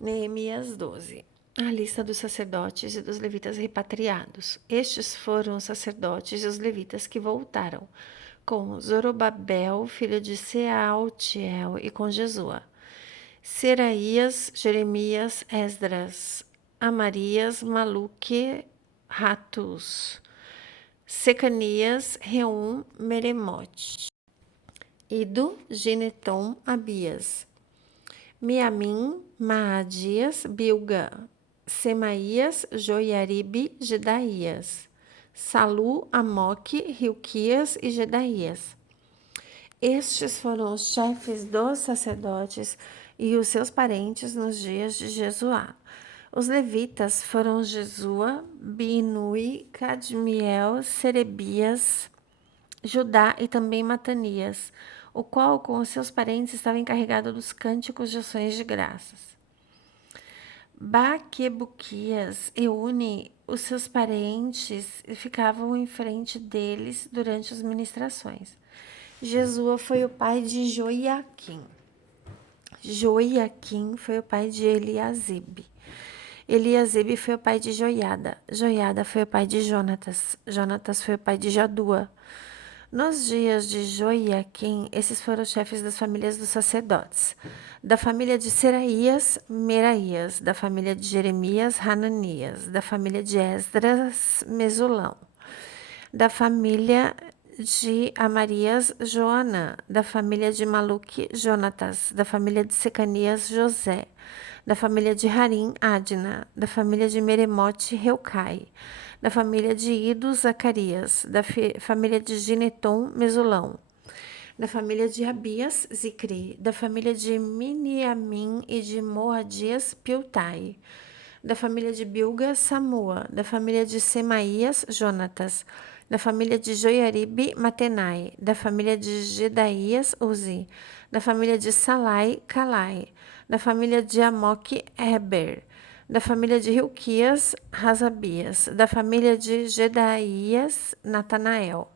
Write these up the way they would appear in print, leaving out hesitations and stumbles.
Neemias 12. A lista dos sacerdotes e dos levitas repatriados. Estes foram os sacerdotes e os levitas que voltaram, com Zorobabel, filho de Sealtiel, e com Jesua. Seraías, Jeremias, Esdras, Amarias, Maluque, Ratus, Secanias, Reum, Meremote, Ido, Gineton, Abias, Miamim, Maadias, Bilga, Semaías, Joiaribe, Gedaías, Salu, Amoque, Hilquias e Gedaías. Estes foram os chefes dos sacerdotes e os seus parentes nos dias de Jesuá. Os levitas foram Jesua, Binui, Cadmiel, Serebias, Judá e também Matanias, o qual com os seus parentes estava encarregado dos cânticos de ações de graças. Baquebuquias e Uni, os seus parentes, ficavam em frente deles durante as ministrações. Jesua foi o pai de Joiaquim. Joiaquim foi o pai de Eliasibe. Eliasibe foi o pai de Joiada. Joiada foi o pai de Jonatas. Jonatas foi o pai de Jadua. Nos dias de Joiaquim, esses foram os chefes das famílias dos sacerdotes. Da família de Seraías, Meraías. Da família de Jeremias, Hananias. Da família de Esdras, Mesulão. Da família de Amarias, Joanã. Da família de Maluque, Jonatas. Da família de Secanias, José. Da família de Harim, Adna. Da família de Meremote, Reucai. Da família de Ido, Zacarias. Da família de Gineton, Mesulão. Da família de Abias, Zicri. Da família de Miniamim e de Moadias, Piltai. Da família de Bilga, Samua. Da família de Semaías, Jonatas. Da família de Joiaribe, Matenai. Da família de Gedaías, Uzi. Da família de Salai, Calai. Da família de Amoque, Heber. Da família de Hilquias, Razabias. Da família de Gedaías, Natanael.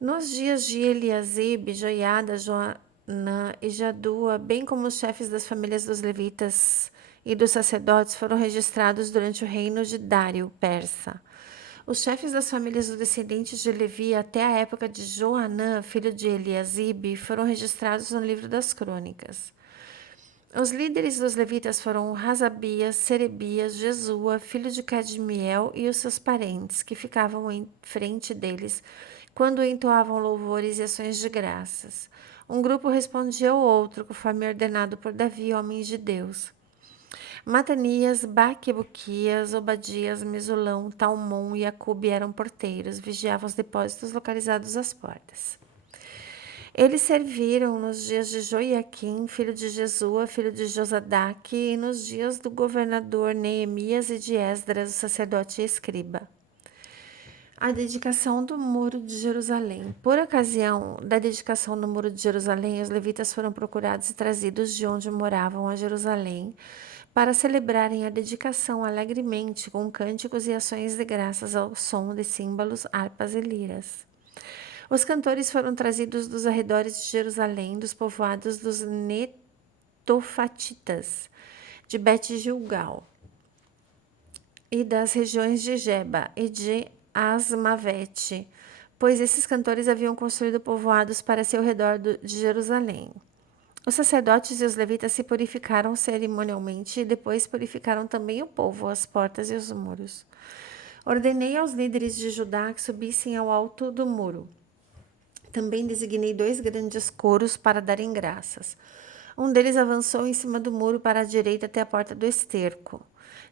Nos dias de Eliasibe, Joiada, Joanã e Jadua, bem como os chefes das famílias dos levitas e dos sacerdotes, foram registrados durante o reino de Dário, persa. Os chefes das famílias dos descendentes de Levi até a época de Joanã, filho de Eliasibe, foram registrados no livro das crônicas. Os líderes dos levitas foram Razabias, Serebias, Jesua, filho de Cadmiel, e os seus parentes, que ficavam em frente deles quando entoavam louvores e ações de graças. Um grupo respondia ao outro, conforme ordenado por Davi, homens de Deus. Matanias, Baquebuquias, Obadias, Mesulão, Talmon e Acube eram porteiros, vigiavam os depósitos localizados às portas. Eles serviram nos dias de Joiaquim, filho de Jesua, filho de Josadaque, e nos dias do governador Neemias e de Esdras, o sacerdote e escriba. A dedicação do Muro de Jerusalém. Por ocasião da dedicação do Muro de Jerusalém, os levitas foram procurados e trazidos de onde moravam a Jerusalém para celebrarem a dedicação alegremente com cânticos e ações de graças ao som de símbolos, harpas e liras. Os cantores foram trazidos dos arredores de Jerusalém, dos povoados dos Netofatitas, de Bet-Gilgal, e das regiões de Geba e de Asmavete, pois esses cantores haviam construído povoados para seu redor de Jerusalém. Os sacerdotes e os levitas se purificaram cerimonialmente e depois purificaram também o povo, as portas e os muros. Ordenei aos líderes de Judá que subissem ao alto do muro. Também designei 2 grandes coros para darem graças. Um deles avançou em cima do muro para a direita até a porta do esterco,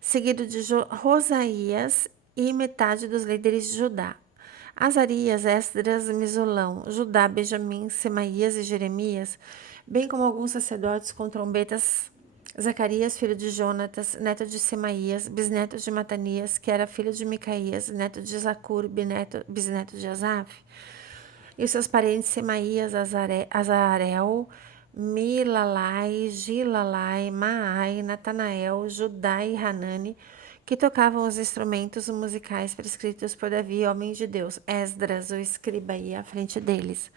seguido de Rosaías e metade dos líderes de Judá. Azarias, Esdras, Mesulão, Judá, Benjamim, Semaías e Jeremias, bem como alguns sacerdotes com trombetas, Zacarias, filho de Jonatas, neto de Semaías, bisneto de Matanias, que era filho de Micaías, neto de Zacur, bisneto de Asaf, e os seus parentes Semaías, Azarel, Milalai, Gilalai, Maai, Natanael, Judá e Hanani, que tocavam os instrumentos musicais prescritos por Davi, homem de Deus. Esdras, o escriba, ia à frente deles.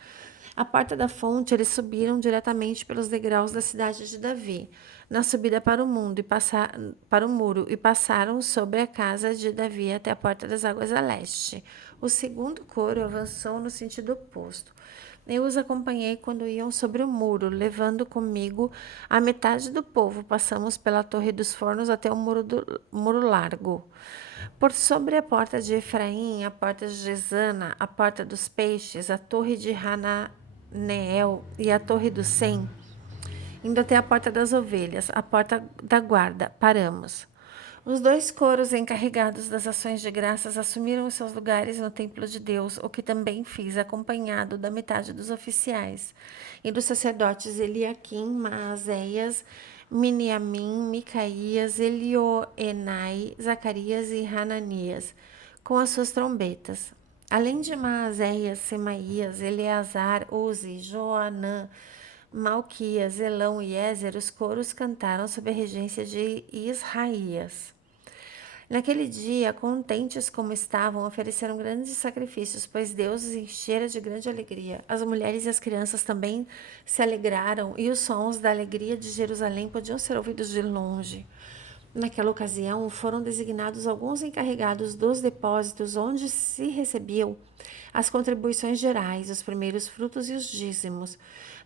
À porta da fonte, eles subiram diretamente pelos degraus da cidade de Davi, na subida para o mundo para o muro, e passaram sobre a casa de Davi até a porta das águas a leste. O segundo coro avançou no sentido oposto. Eu os acompanhei quando iam sobre o muro, levando comigo a metade do povo. Passamos pela Torre dos Fornos até o muro largo. Por sobre a porta de Efraim, a porta de Gesana, a porta dos peixes, a torre de Hananeel e a torre do Sem, indo até a porta das ovelhas, a porta da guarda, paramos. Os dois coros encarregados das ações de graças assumiram os seus lugares no templo de Deus, o que também fiz, acompanhado da metade dos oficiais e dos sacerdotes Eliaquim, Maazéias, Miniamim, Micaías, Elioenai, Zacarias e Hananias, com as suas trombetas. Além de Maazéias, Semaías, Eleazar, Uzi, Joanã, Malquias, Elão e Ézer, os coros cantaram sob a regência de Israías. Naquele dia, contentes como estavam, ofereceram grandes sacrifícios, pois Deus os enchera de grande alegria. As mulheres e as crianças também se alegraram, e os sons da alegria de Jerusalém podiam ser ouvidos de longe. Naquela ocasião, foram designados alguns encarregados dos depósitos onde se recebiam as contribuições gerais, os primeiros frutos e os dízimos.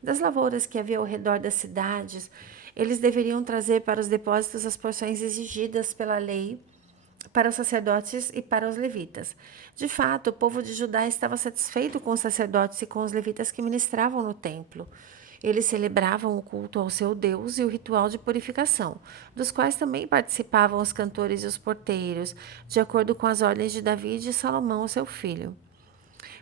Das lavouras que havia ao redor das cidades, eles deveriam trazer para os depósitos as porções exigidas pela lei para os sacerdotes e para os levitas. De fato, o povo de Judá estava satisfeito com os sacerdotes e com os levitas que ministravam no templo. Eles celebravam o culto ao seu Deus e o ritual de purificação, dos quais também participavam os cantores e os porteiros, de acordo com as ordens de Davi e de Salomão, seu filho.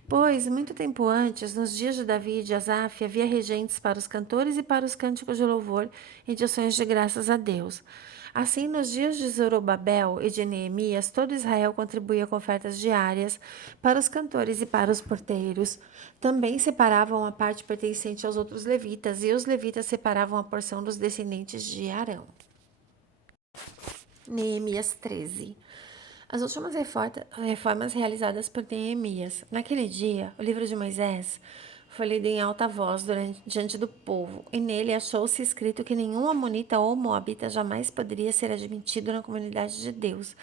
Pois, muito tempo antes, nos dias de Davi e de Asaf, havia regentes para os cantores e para os cânticos de louvor e de ações de graças a Deus. Assim, nos dias de Zorobabel e de Neemias, todo Israel contribuía com ofertas diárias para os cantores e para os porteiros. Também separavam a parte pertencente aos outros levitas, e os levitas separavam a porção dos descendentes de Arão. Neemias 13. As últimas reformas realizadas por Neemias. Naquele dia, o livro de Moisés foi lido em alta voz diante do povo, e nele achou-se escrito que nenhum amonita ou moabita jamais poderia ser admitido na comunidade de Deus,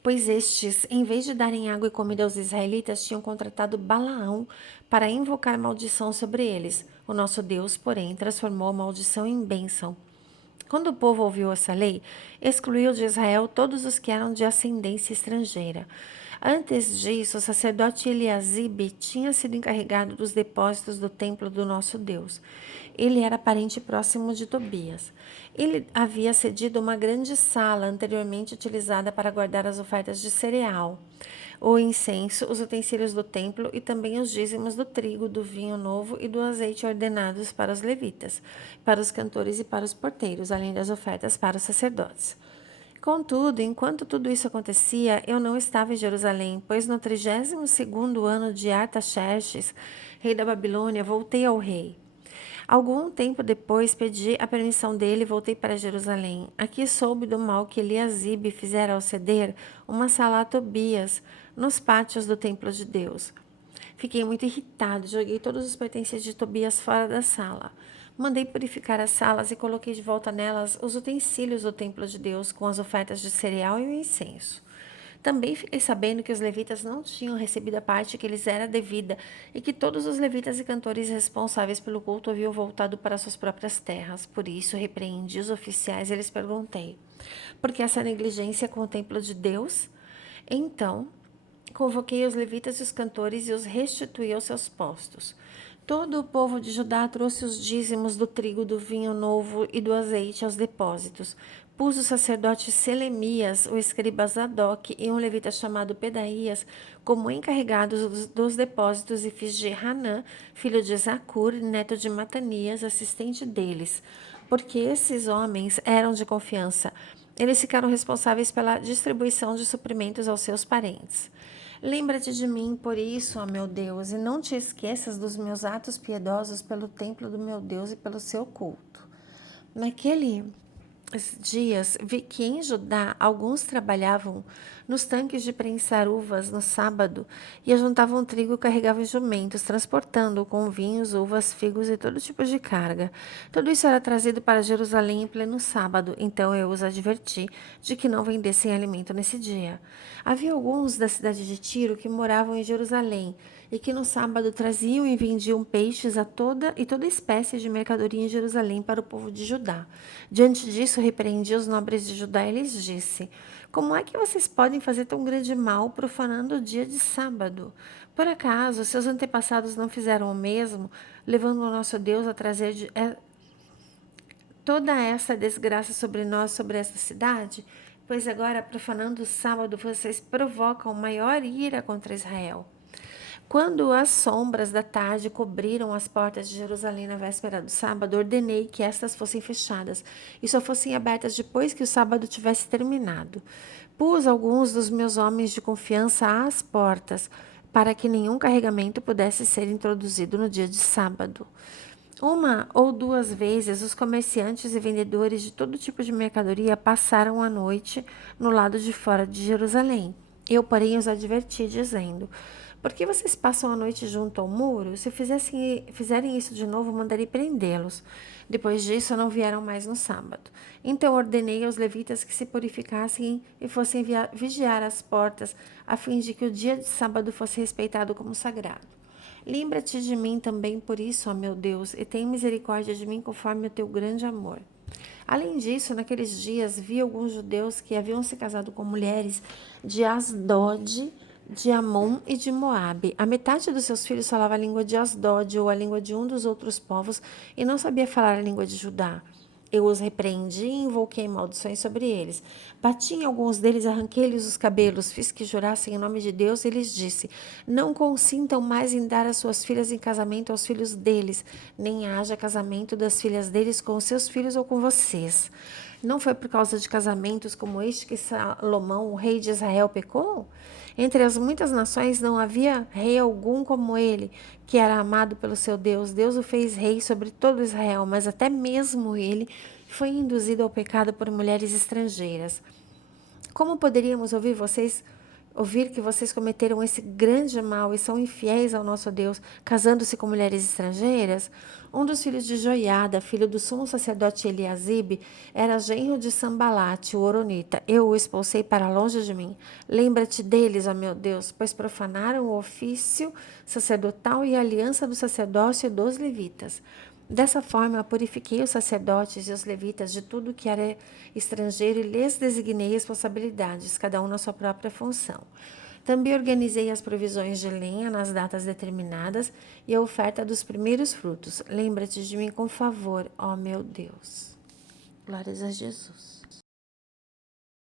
pois estes, em vez de darem água e comida aos israelitas, tinham contratado Balaão para invocar maldição sobre eles. O nosso Deus, porém, transformou a maldição em bênção. Quando o povo ouviu essa lei, excluiu de Israel todos os que eram de ascendência estrangeira. Antes disso, o sacerdote Eliasibe tinha sido encarregado dos depósitos do templo do nosso Deus. Ele era parente próximo de Tobias. Ele havia cedido uma grande sala anteriormente utilizada para guardar as ofertas de cereal, o incenso, os utensílios do templo e também os dízimos do trigo, do vinho novo e do azeite ordenados para os levitas, para os cantores e para os porteiros, além das ofertas para os sacerdotes. Contudo, enquanto tudo isso acontecia, eu não estava em Jerusalém, pois no 32º ano de Artaxerxes, rei da Babilônia, voltei ao rei. Algum tempo depois, pedi a permissão dele e voltei para Jerusalém. Aqui soube do mal que Eliasibe fizera ao ceder uma sala a Tobias, nos pátios do templo de Deus. Fiquei muito irritado, joguei todos os pertences de Tobias fora da sala. Mandei purificar as salas e coloquei de volta nelas os utensílios do templo de Deus, com as ofertas de cereal e o incenso. Também fiquei sabendo que os levitas não tinham recebido a parte que lhes era devida e que todos os levitas e cantores responsáveis pelo culto haviam voltado para suas próprias terras. Por isso, repreendi os oficiais e lhes perguntei: por que essa negligência com o templo de Deus? Então, convoquei os levitas e os cantores e os restituí aos seus postos. Todo o povo de Judá trouxe os dízimos do trigo, do vinho novo e do azeite aos depósitos. Pus o sacerdote Selemias, o escriba Zadok e um levita chamado Pedaías como encarregados dos depósitos, e fiz de Hanã, filho de Zacur, neto de Matanias, assistente deles, porque esses homens eram de confiança. Eles ficaram responsáveis pela distribuição de suprimentos aos seus parentes. Lembra-te de mim, por isso, ó meu Deus, e não te esqueças dos meus atos piedosos pelo templo do meu Deus e pelo seu culto. Naquele dias, vi que em Judá alguns trabalhavam nos tanques de prensar uvas no sábado e ajuntavam trigo e carregavam jumentos, transportando com vinhos, uvas, figos e todo tipo de carga. Tudo isso era trazido para Jerusalém em pleno sábado, então eu os adverti de que não vendessem alimento nesse dia. Havia alguns da cidade de Tiro que moravam em Jerusalém e que no sábado traziam e vendiam peixes a toda espécie de mercadoria em Jerusalém para o povo de Judá. Diante disso, repreendi os nobres de Judá e lhes disse: Como é que vocês podem fazer tão grande mal profanando o dia de sábado? Por acaso, seus antepassados não fizeram o mesmo, levando o nosso Deus a trazer toda essa desgraça sobre nós, sobre esta cidade? Pois agora, profanando o sábado, vocês provocam maior ira contra Israel. Quando as sombras da tarde cobriram as portas de Jerusalém na véspera do sábado, ordenei que estas fossem fechadas e só fossem abertas depois que o sábado tivesse terminado. Pus alguns dos meus homens de confiança às portas, para que nenhum carregamento pudesse ser introduzido no dia de sábado. Uma ou duas vezes, os comerciantes e vendedores de todo tipo de mercadoria passaram a noite no lado de fora de Jerusalém. Eu, porém, os adverti, dizendo: Por que vocês passam a noite junto ao muro? Se fizerem isso de novo, mandarei prendê-los. Depois disso, não vieram mais no sábado. Então ordenei aos levitas que se purificassem e fossem vigiar as portas, a fim de que o dia de sábado fosse respeitado como sagrado. Lembra-te de mim também por isso, ó meu Deus, e tem misericórdia de mim conforme o teu grande amor. Além disso, naqueles dias vi alguns judeus que haviam se casado com mulheres de Asdod, de Amon e de Moabe. A metade dos seus filhos falava a língua de Asdod ou a língua de um dos outros povos e não sabia falar a língua de Judá. Eu os repreendi e invoquei maldições sobre eles. Bati em alguns deles, arranquei-lhes os cabelos, fiz que jurassem em nome de Deus e lhes disse: Não consintam mais em dar as suas filhas em casamento aos filhos deles, nem haja casamento das filhas deles com os seus filhos ou com vocês. Não foi por causa de casamentos como este que Salomão, o rei de Israel, pecou? Entre as muitas nações não havia rei algum como ele, que era amado pelo seu Deus. Deus o fez rei sobre todo Israel, mas até mesmo ele foi induzido ao pecado por mulheres estrangeiras. Como poderíamos ouvir que vocês cometeram esse grande mal e são infiéis ao nosso Deus, casando-se com mulheres estrangeiras? Um dos filhos de Joiada, filho do sumo sacerdote Eliasibe, era genro de Sambalate, o Oronita. Eu o expulsei para longe de mim. Lembra-te deles, ó meu Deus, pois profanaram o ofício sacerdotal e a aliança do sacerdócio e dos levitas. Dessa forma, purifiquei os sacerdotes e os levitas de tudo que era estrangeiro e lhes designei responsabilidades, cada um na sua própria função. Também organizei as provisões de lenha nas datas determinadas e a oferta dos primeiros frutos. Lembra-te de mim com favor, ó meu Deus. Glórias a Jesus.